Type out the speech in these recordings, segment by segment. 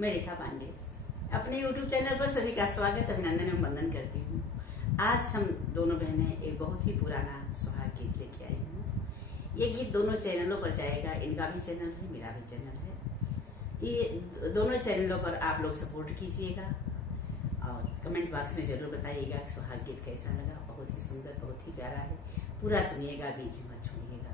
मैं रेखा पांडे अपने YouTube channel पर सभी का स्वागत अभिनंदन एवं वंदन करती हूँ। आज हम दोनों बहनें एक बहुत ही पुराना सुहाग गीत लेके आई हूँ। ये गीत दोनों चैनलों पर जाएगा, इनका भी चैनल है, मेरा भी चैनल है। ये दोनों चैनलों पर आप लोग सपोर्ट कीजिएगा और कमेंट बॉक्स में जरूर बताइएगा सुहाग गीत कैसा लगा। बहुत ही सुंदर, बहुत ही प्यारा है। पूरा सुनिएगा, बीच में मत छोड़िएगा।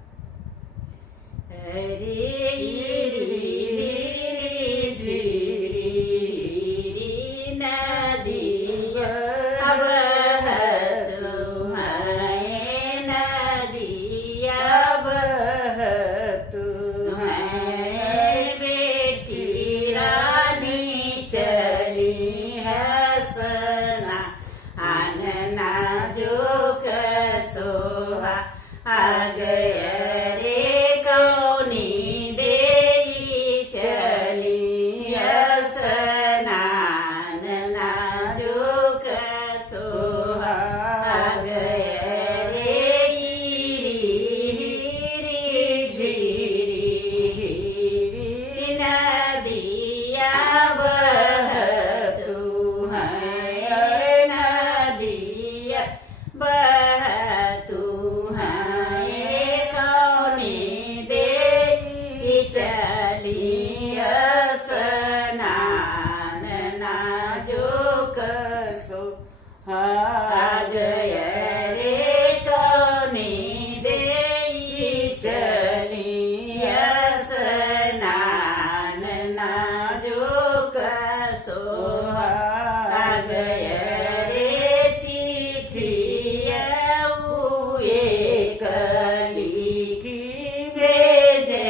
आ गया रे कौनी देई चली स्नान नाजुक सोहा। आ गया रे झिरी नदिया बहतु है, नदिया बहतु चली स्नान नाजुक सोहा। आ गया रे कौनी देई चली स्नान नाजुक सोहा। आ गया रे चिट्ठिया एक लिखी भेजे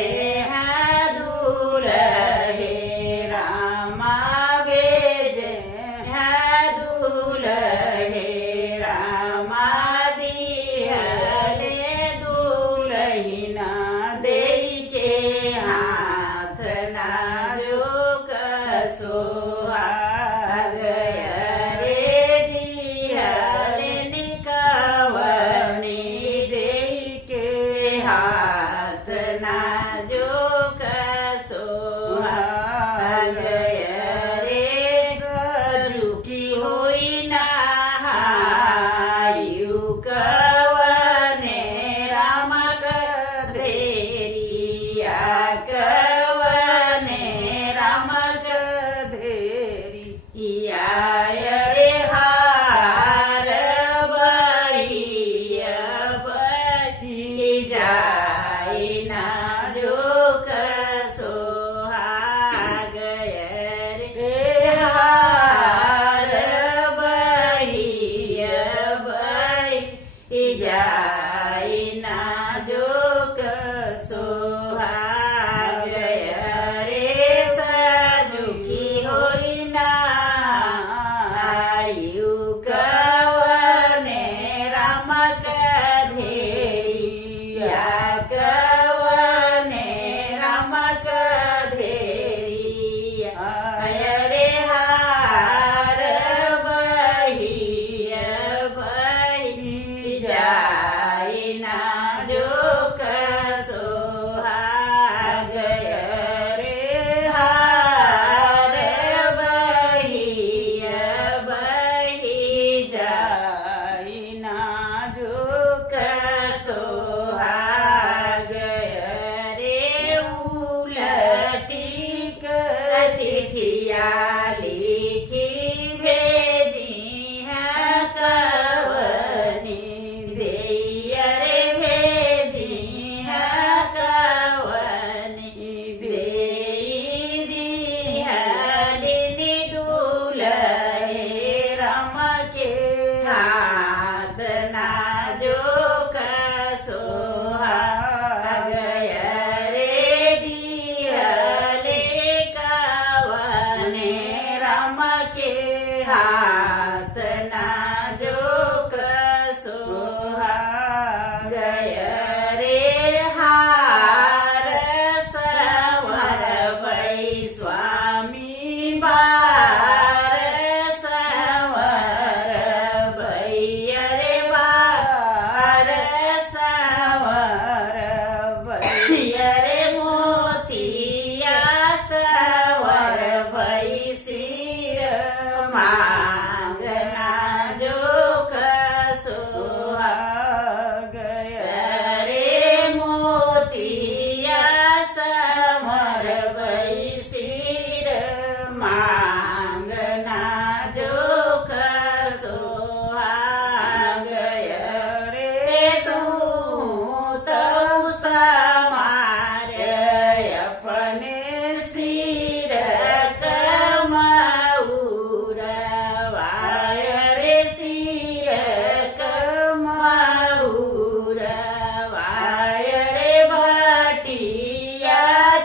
नाजुक सोहा। आ गया रे सजुकी होई नहायु कवने रामक धेरिया, कवने रामक धेरी। आय रे हार बहिया बही जाई नाजुक सोहा। आ गया रे हार बहिया बही जाई नाजुक सोहा।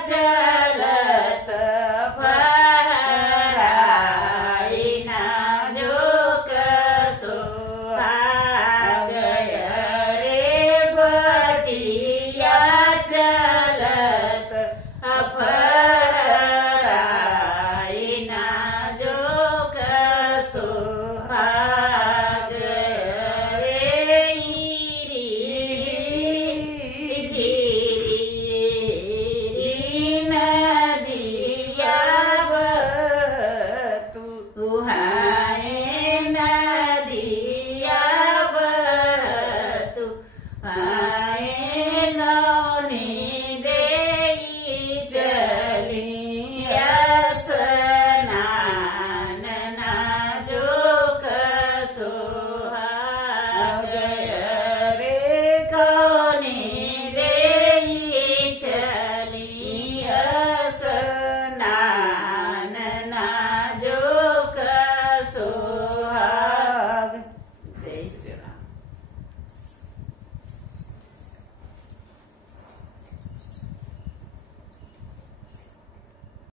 चल